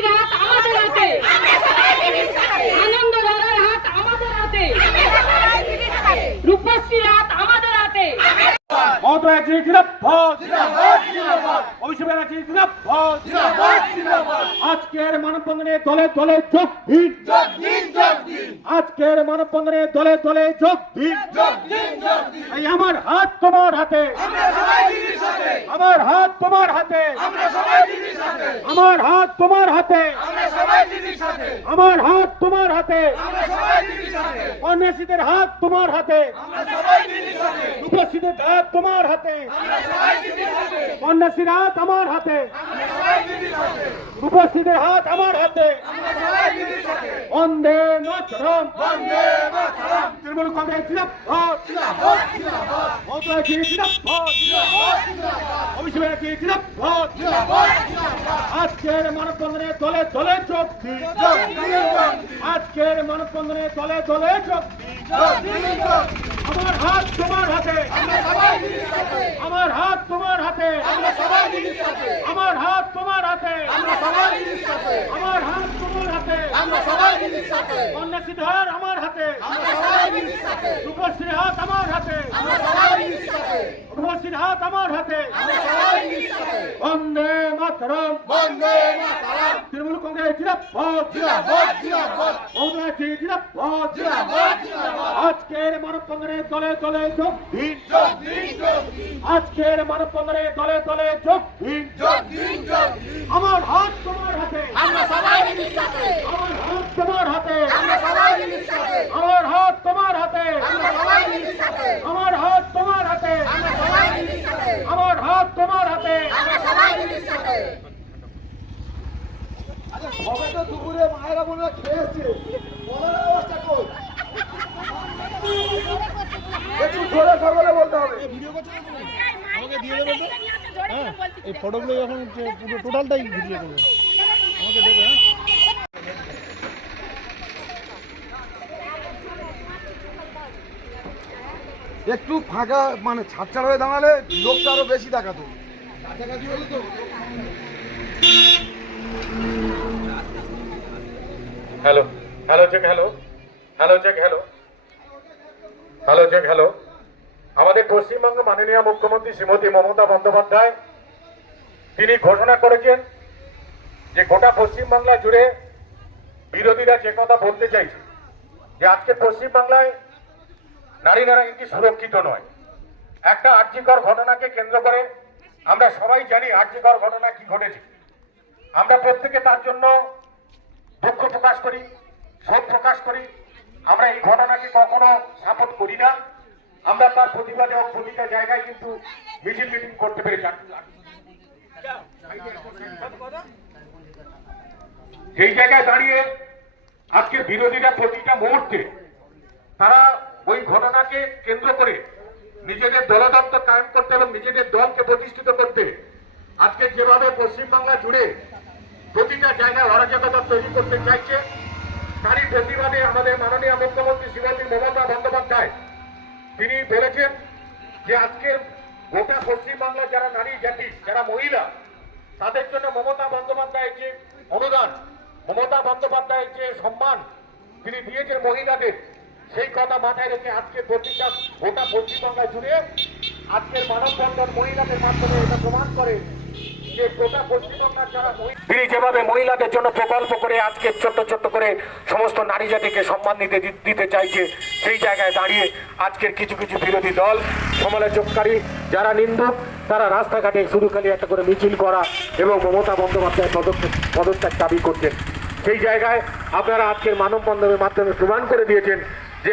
রূপশ্রীর হাত আমাদের হাতে, আনন্দ ধারার হাত আমাদের হাতে, রূপশ্রীর হাত আমাদের হাতে। আজকের মানববন্ধনে দলে দলে যোগ দিন, আজকের মানববন্ধনে দলে দলে যোগ দিন। এই আমার হাত তোমার হাতে, আমার হাত তোমার হাতে, আমার হাত তোমার হাতে, আমার হাত তোমার হাতে, কন্যাশ্রীদের হাত তোমার হাতে, রূপশ্রীদের হাত তোমার হাতে, কন্যাশ্রীর হাত আমার হাতে, রূপশ্রীদের হাত আমার হাতে। বন্দে মাতরম, তৃণমূল কংগ্রেস জিন্দাবাদ, মমতা জিন্দাবাদ, অভিষেক ব্যানার্জি জিন্দাবাদ। আজকের মানববন্ধনে দলে দলে যোগ দিন, আজকের মানববন্ধনে দলে দলে যোগ দিন। আমার হাত তোমার হাতে, আমার হাত তোমার হাতে, আমার হাত তোমার হাতে, আমার হাত তোমার হাতে, কন্যাশ্রীর হাত আমার হাতে, রূপশ্রীর হাত আমার হাতে, রূপশ্রীর হাত আমার হাতে। বন্দে মাতরম, তৃণমূল কংগ্রেস জিন্দাবাদ, মমতা জিন্দাবাদ। আজকের মানববন্ধনে দলে দলে যোগ দিন, আজকের মানববন্ধনে দলে দলে যোগ দিন। আমার হাত তোমার হাতে, আমার হাত তোমার হাতে, আমার হাত তোমার হাতে, আমার হাত তোমার হাতে, আমার হাত তোমার হাতে। সবে তো দুপুরে মায়েরা মনে হয় খেয়েছে, বলার অবস্থা কর একটু ধরে সকলে বলতে হবে। আমাকে দিয়ে দেবে তো, হ্যাঁ এই ফটোগুলো যখন পুরো টোটালটাই ভিডিও করবে আমাকে দেবে। হ্যাঁ একটু ফাঁকা মানে ছাড়ছাড় হয়ে দাঁড়ালে লোকটা আরো বেশি দেখাতো, কাছাকাছি হলে তো। Hello hello check, hello hello check, hello hello check, hello. আমাদের পশ্চিমবঙ্গ মাননীয় মুখ্যমন্ত্রী শ্রীমতী মমতা বন্দ্যোপাধ্যায় তিনি ঘোষণা করেছেন যে গোটা পশ্চিমবাংলা জুড়ে বিরোধীরা যে কথা বলতে চাইছে যে আজকে পশ্চিমবাংলায় নারীরা কিন্তু সুরক্ষিত নয়। একটা আর্যিকর ঘটনাকে কেন্দ্র করে আমরা সবাই জানি আর্যিকর ঘটনা কি ঘটেছে। আমরা প্রত্যেকে তার জন্য দুঃখ প্রকাশ করি, শোক প্রকাশ করি। আমরা এই ঘটনাকে কখনো সাপোর্ট করি না। আমরা তার প্রতিবাদে প্রতিটা জায়গায় কিন্তু মিছিল মিটিং করতে পেরেছি। সেই জায়গায় দাঁড়িয়ে আজকের বিরোধীরা প্রতিটা মুহূর্তে তারা ওই ঘটনাকে কেন্দ্র করে নিজেদের দলদত্ত কায়েম করতে এবং নিজেদের দলকে প্রতিষ্ঠিত করতে আজকে যেভাবে পশ্চিমবাংলা জুড়ে প্রতিটা জায়গায় অরাজকতা তৈরি করতে চাইছে, তারই প্রতিবাদে আমাদের মাননীয় মুখ্যমন্ত্রী শ্রীমতী মমতা বন্দ্যোপাধ্যায় তিনি বলেছেন যে আজকের গোটা পশ্চিমবাংলার যারা নারী জাতি, যারা মহিলা, তাদের জন্য মমতা বন্দ্যোপাধ্যায়ের যে অনুদান, মমতা বন্দ্যোপাধ্যায়ের যে সম্মান তিনি দিয়েছেন মহিলাদের, সেই কথা মাথায় রেখে আজকে প্রতিটা গোটা পশ্চিমবাংলা জুড়ে আজকের মানববন্ধন মহিলাদের মাধ্যমে এটা প্রমাণ করে যে গোটা পশ্চিমবাংলার যারা তিনি যেভাবে মহিলাদের জন্য প্রকল্প করে আজকে ছোট্ট ছোট্ট করে সমস্ত নারী জাতিকে সম্মান দিতে চাইছে, সেই জায়গায় দাঁড়িয়ে আজকের কিছু কিছু বিরোধী দল সমালোচককারী যারা নিন্দুক, তারা রাস্তাঘাটে শুরু খালি একটা করে মিছিল করা এবং মমতা বন্দ্যোপাধ্যায় পদত্যাগ দাবি করছেন। সেই জায়গায় আপনারা আজকের মানববন্ধনের মাধ্যমে প্রমাণ করে দিয়েছেন যে